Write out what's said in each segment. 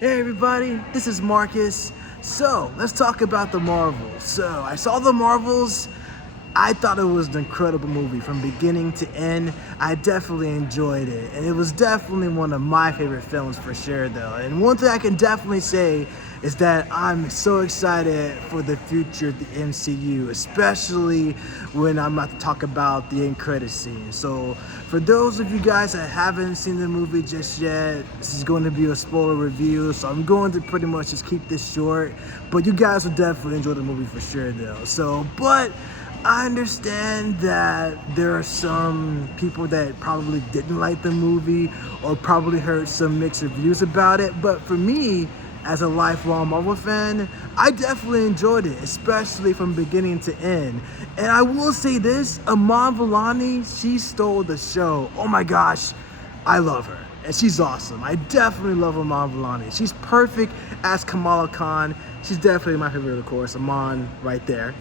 Hey everybody, this is Marcus. So, let's talk about the Marvels. So, I saw the Marvels. I thought it was an incredible movie from beginning to end. I definitely enjoyed it. And it was definitely one of my favorite films for sure though. And one thing I can definitely say is that I'm so excited for the future of the MCU, especially when I'm about to talk about the end credit scene. So for those of you guys that haven't seen the movie just yet, this is going to be a spoiler review, so I'm going to pretty much just keep this short. But you guys will definitely enjoy the movie for sure though. But I understand that there are some people that probably didn't like the movie or probably heard some mixed reviews about it. But for me, as a lifelong Marvel fan, I definitely enjoyed it, especially from beginning to end. And I will say this, Iman Vellani, she stole the show. Oh my gosh, I love her. And she's awesome. I definitely love Iman Vellani. She's perfect as Kamala Khan. She's definitely my favorite, of course. Iman right there.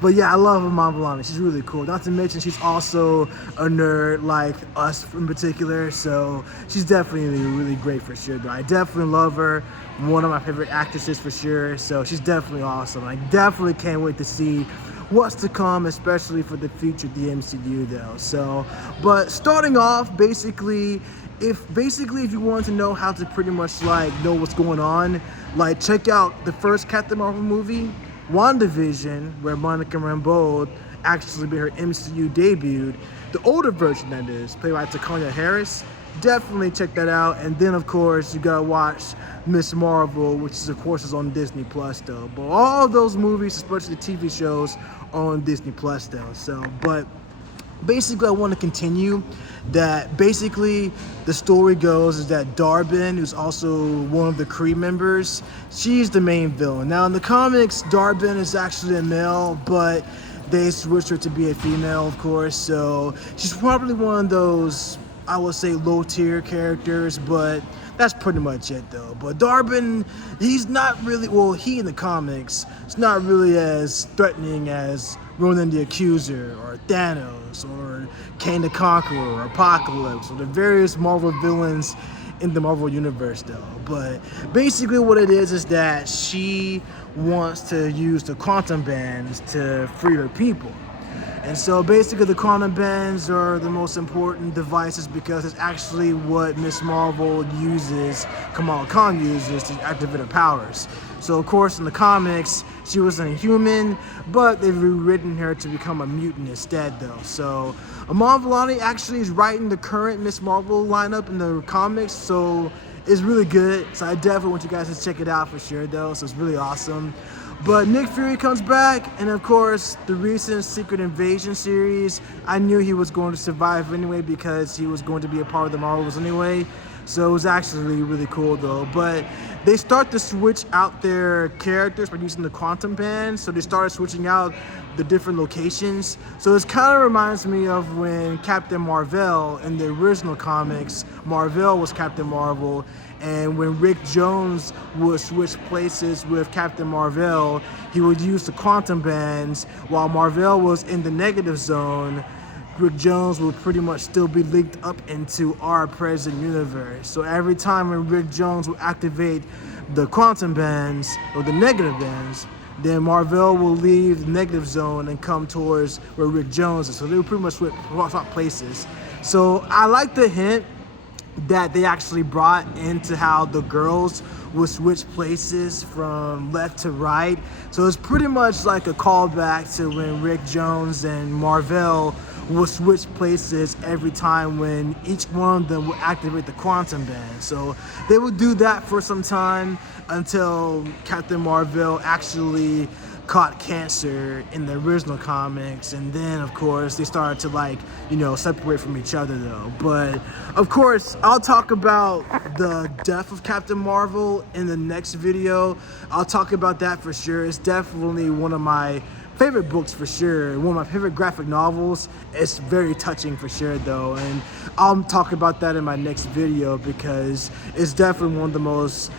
But yeah, I love Iman Vellani. She's really cool. Not to mention, she's also a nerd like us in particular. So she's definitely really great for sure. Though I definitely love her. One of my favorite actresses for sure. So she's definitely awesome. I definitely can't wait to see what's to come, especially for the future of the MCU though. But starting off, basically if you want to know how to pretty much like know what's going on, like check out the first Captain Marvel movie, WandaVision, where Monica Rambeau actually made her MCU debut. The older version, that is, played by Tacania Harris. Definitely check that out. And then, of course, you gotta watch Miss Marvel, which is, of course, is on Disney Plus, though. But all those movies, especially the TV shows, are on Disney Plus, though. But basically, I want to continue that. Basically, the story goes is that Darbin, who's also one of the Kree members, she's the main villain. Now, in the comics, Darbin is actually a male, but they switched her to be a female, of course. So she's probably one of those, I would say, low-tier characters, but that's pretty much it, though. But Darbin, he's not really, well, he in the comics, it's not really as threatening as Ronan the Accuser, or Thanos, or Kang the Conqueror, or Apocalypse, or the various Marvel villains in the Marvel Universe, though. But basically what it is that she wants to use the quantum bands to free her people. And so basically the quantum bands are the most important devices because it's actually what Miss Marvel uses, Kamala Khan uses to activate her powers. So of course in the comics, she wasn't a human, but they've rewritten her to become a mutant instead though. So Iman Vellani actually is writing the current Miss Marvel lineup in the comics, so it's really good. So I definitely want you guys to check it out for sure though, so it's really awesome. But Nick Fury comes back, and of course, the recent Secret Invasion series, I knew he was going to survive anyway because he was going to be a part of the Marvels anyway. So it was actually really cool though. But they start to switch out their characters by using the quantum band. So they started switching out the different locations. So it kind of reminds me of when Captain Marvel in the original comics, Marvel was Captain Marvel. And when Rick Jones would switch places with Captain Marvel, he would use the quantum bands. While Marvel was in the negative zone, Rick Jones would pretty much still be linked up into our present universe. So every time when Rick Jones would activate the quantum bands, or the negative bands, then Marvel will leave the negative zone and come towards where Rick Jones is. So they would pretty much swap places. So I like the hint that they actually brought into how the girls would switch places from left to right. So it's pretty much like a callback to when Rick Jones and Marvel would switch places every time when each one of them would activate the quantum band. So they would do that for some time until Captain Marvel actually caught cancer in the original comics, and then of course they started to separate from each other though. But of course I'll talk about the death of Captain Marvel in the next video. I'll talk about that for sure. It's definitely one of my favorite books for sure, one of my favorite graphic novels. It's very touching for sure though, and I'll talk about that in my next video because it's definitely one of the most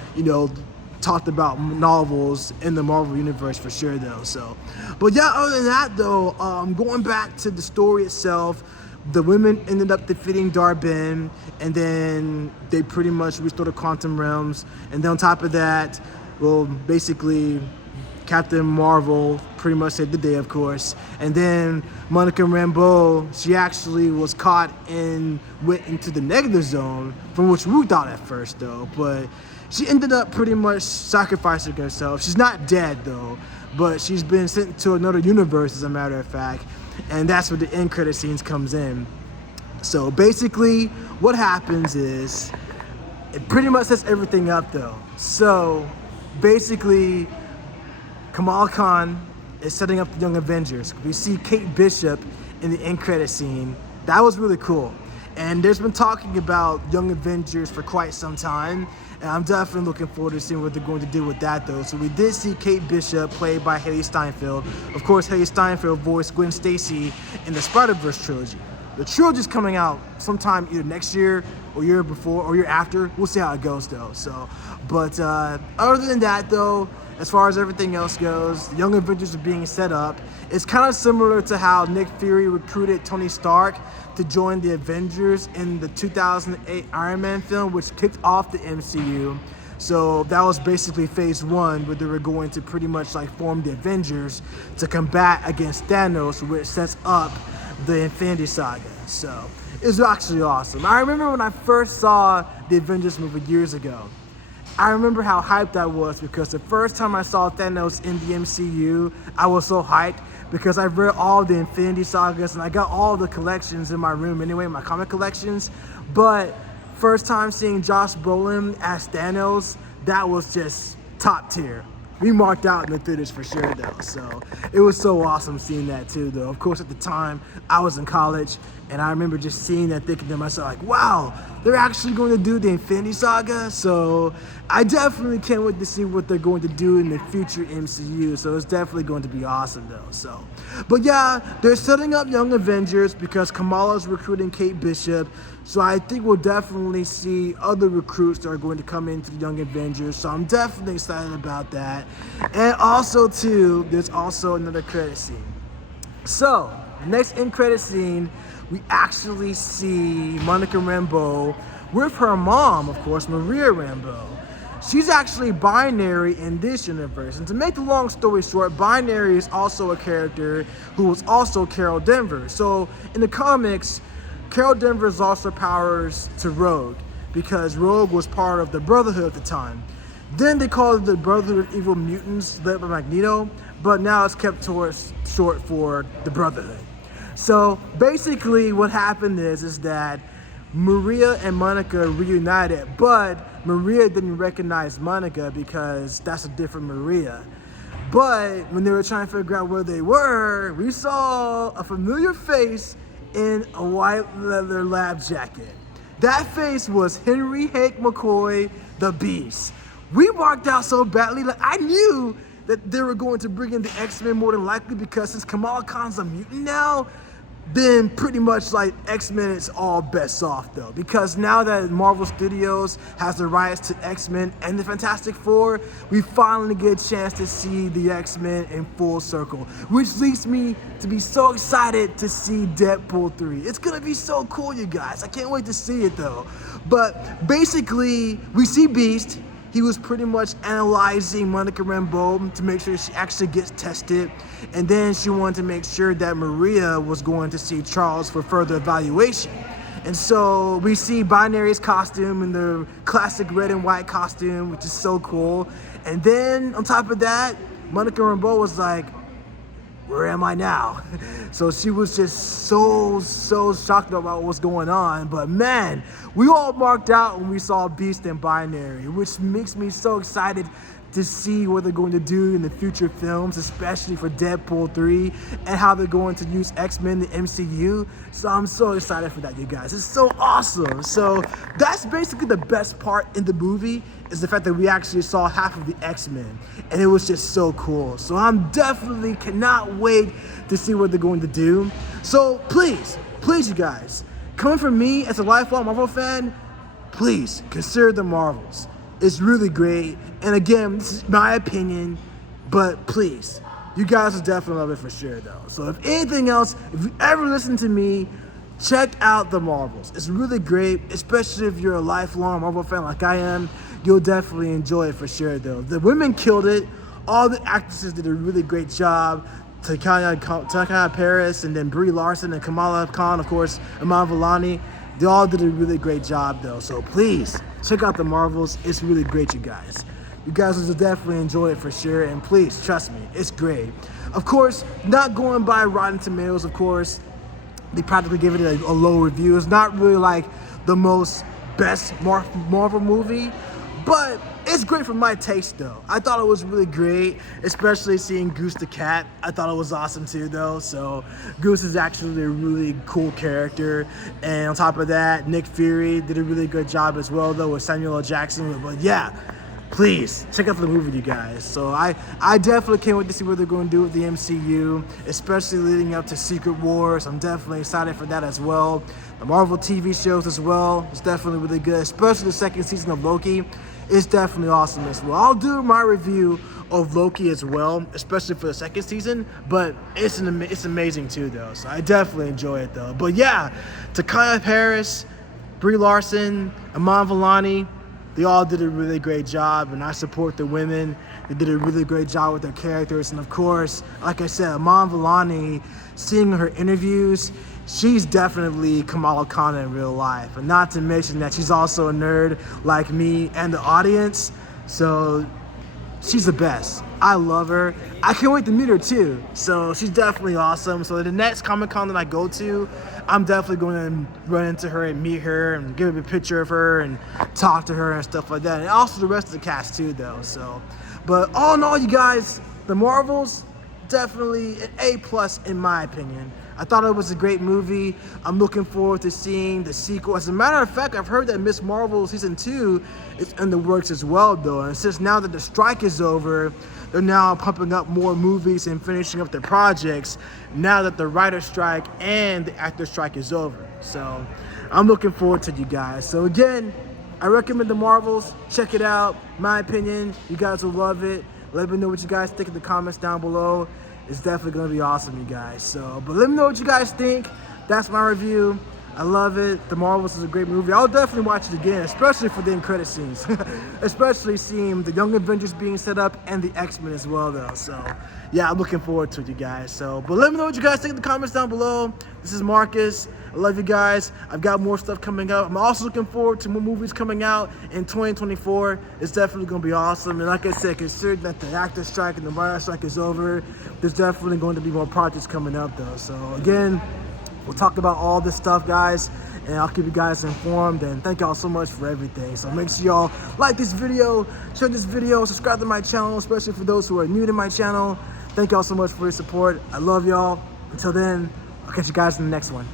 talked about novels in the Marvel Universe for sure though. But yeah, other than that though, going back to the story itself, the women ended up defeating Dar-Benn, and then they pretty much restored the quantum realms. And then on top of that, well, basically, Captain Marvel pretty much saved the day, of course. And then Monica Rambeau, she actually was caught and went into the negative zone, from which we thought at first, though. But she ended up pretty much sacrificing herself. She's not dead, though, but she's been sent to another universe, as a matter of fact. And that's where the end credit scenes comes in. So basically, what happens is, it pretty much sets everything up, though. So basically, Kamala Khan is setting up the Young Avengers. We see Kate Bishop in the end credit scene. That was really cool. And there's been talking about Young Avengers for quite some time, and I'm definitely looking forward to seeing what they're going to do with that, though. So we did see Kate Bishop, played by Haley Steinfeld. Of course, Haley Steinfeld voiced Gwen Stacy in the Spider-Verse trilogy. The trilogy's coming out sometime either next year or year before or year after. We'll see how it goes, though. So, but other than that, though, as far as everything else goes, the Young Avengers are being set up. It's kind of similar to how Nick Fury recruited Tony Stark to join the Avengers in the 2008 Iron Man film, which kicked off the MCU. So that was basically phase one, where they were going to pretty much like form the Avengers to combat against Thanos, which sets up the Infinity Saga. So it was actually awesome. I remember when I first saw the Avengers movie years ago, I remember how hyped I was, because the first time I saw Thanos in the MCU, I was so hyped because I read all the Infinity Sagas and I got all the collections in my room anyway, my comic collections. But first time seeing Josh Brolin as Thanos, that was just top tier. We marked out in the theaters for sure, though. So it was so awesome seeing that too, though. Of course, at the time, I was in college, and I remember just seeing that, thinking to myself, like, wow, they're actually going to do the Infinity Saga. So I definitely can't wait to see what they're going to do in the future MCU. So it's definitely going to be awesome, though. So, but yeah, they're setting up Young Avengers because Kamala's recruiting Kate Bishop. So I think we'll definitely see other recruits that are going to come into the Young Avengers. So I'm definitely excited about that. And also, too, there's also another credit scene. So, the next end credit scene, we actually see Monica Rambeau with her mom, of course, Maria Rambeau. She's actually Binary in this universe. And to make the long story short, Binary is also a character who was also Carol Danvers. So, in the comics, Carol Danvers lost her powers to Rogue because Rogue was part of the Brotherhood at the time. Then they called it the Brotherhood of Evil Mutants, led by Magneto, but now it's kept short for the Brotherhood. So basically what happened is that Maria and Monica reunited, but Maria didn't recognize Monica because that's a different Maria. But when they were trying to figure out where they were, we saw a familiar face in a white leather lab jacket. That face was Henry Hank McCoy, the Beast. We marked out so badly, like I knew that they were going to bring in the X-Men more than likely, because since Kamala Khan's a mutant now, then pretty much like X-Men is all bets off, though, because now that Marvel Studios has the rights to X-Men and the Fantastic Four, we finally get a chance to see the X-Men in full circle, which leads me to be so excited to see Deadpool 3. It's gonna be so cool, you guys. I can't wait to see it, though. But basically, we see Beast. He was pretty much analyzing Monica Rambeau to make sure she actually gets tested. And then she wanted to make sure that Maria was going to see Charles for further evaluation. And so we see Binary's costume in the classic red and white costume, which is so cool. And then on top of that, Monica Rambeau was like, where am I now? So she was just so shocked about what's going on. But man, we all marked out when we saw Beast and Binary, which makes me so excited to see what they're going to do in the future films, especially for Deadpool 3, and how they're going to use X-Men, the MCU. So I'm so excited for that, you guys. It's so awesome. So that's basically the best part in the movie, is the fact that we actually saw half of the X-Men, and it was just so cool. So I'm definitely cannot wait to see what they're going to do. So please, you guys, coming from me as a lifelong Marvel fan, please consider the Marvels. It's really great. And again, this is my opinion, but please, you guys will definitely love it for sure, though. So if anything else, if you ever listen to me, check out the Marvels. It's really great, especially if you're a lifelong Marvel fan like I am. You'll definitely enjoy it for sure, though. The women killed it. All the actresses did a really great job. Takaya Paris, and then Brie Larson and Kamala Khan, of course, Iman Vellani. They all did a really great job, though. So please check out the Marvels. It's really great, you guys. You guys will definitely enjoy it for sure. And please trust me, it's great. Of course, not going by Rotten Tomatoes, of course. They practically give it a low review. It's not really like the most best Marvel movie, but it's great for my taste, though. I thought it was really great, especially seeing Goose the cat. I thought it was awesome too, though. So Goose is actually a really cool character, and on top of that, Nick Fury did a really good job as well, though, with Samuel L. Jackson. But yeah, please check out the movie, you guys. So I definitely can't wait to see what they're going to do with the MCU, especially leading up to Secret Wars. I'm definitely excited for that as well. The Marvel TV shows as well. It's definitely really good, especially the second season of Loki. It's definitely awesome as well. I'll do my review of Loki as well, especially for the second season, but it's amazing too, though. So I definitely enjoy it, though. But yeah, Takaya Paris, Brie Larson, Iman Vellani, they all did a really great job, and I support the women. They did a really great job with their characters. And of course, like I said, Iman Vellani, seeing her interviews, she's definitely Kamala Khan in real life. And not to mention that she's also a nerd like me and the audience. So she's the best. I love her. I can't wait to meet her too. So she's definitely awesome. So the next Comic-Con that I go to, I'm definitely going to run into her and meet her and give a picture of her and talk to her and stuff like that. And also the rest of the cast too, though. So, but all in all, you guys, the Marvels, definitely an A+ in my opinion. I thought it was a great movie. I'm looking forward to seeing the sequel. As a matter of fact, I've heard that Ms. Marvel Season 2 is in the works as well, though. And since now that the strike is over, they're now pumping up more movies and finishing up their projects now that the writer strike and the actor strike is over. So I'm looking forward to you guys. So again, I recommend the Marvels. Check it out. My opinion, you guys will love it. Let me know what you guys think in the comments down below. It's definitely going to be awesome, you guys. So, but let me know what you guys think. That's my review. I love it. The Marvels is a great movie. I'll definitely watch it again, especially for the end credit scenes. Especially seeing the Young Avengers being set up and the X-Men as well, though. So, yeah, I'm looking forward to it, you guys. So, but let me know what you guys think in the comments down below. This is Marcus. I love you guys. I've got more stuff coming up. I'm also looking forward to more movies coming out in 2024. It's definitely going to be awesome. And like I said, considering that the actor strike and the writer strike is over, there's definitely going to be more projects coming up, though. So, again, we'll talk about all this stuff, guys, and I'll keep you guys informed. And thank y'all so much for everything. So make sure y'all like this video, share this video, subscribe to my channel, especially for those who are new to my channel. Thank y'all so much for your support. I love y'all. Until then, I'll catch you guys in the next one.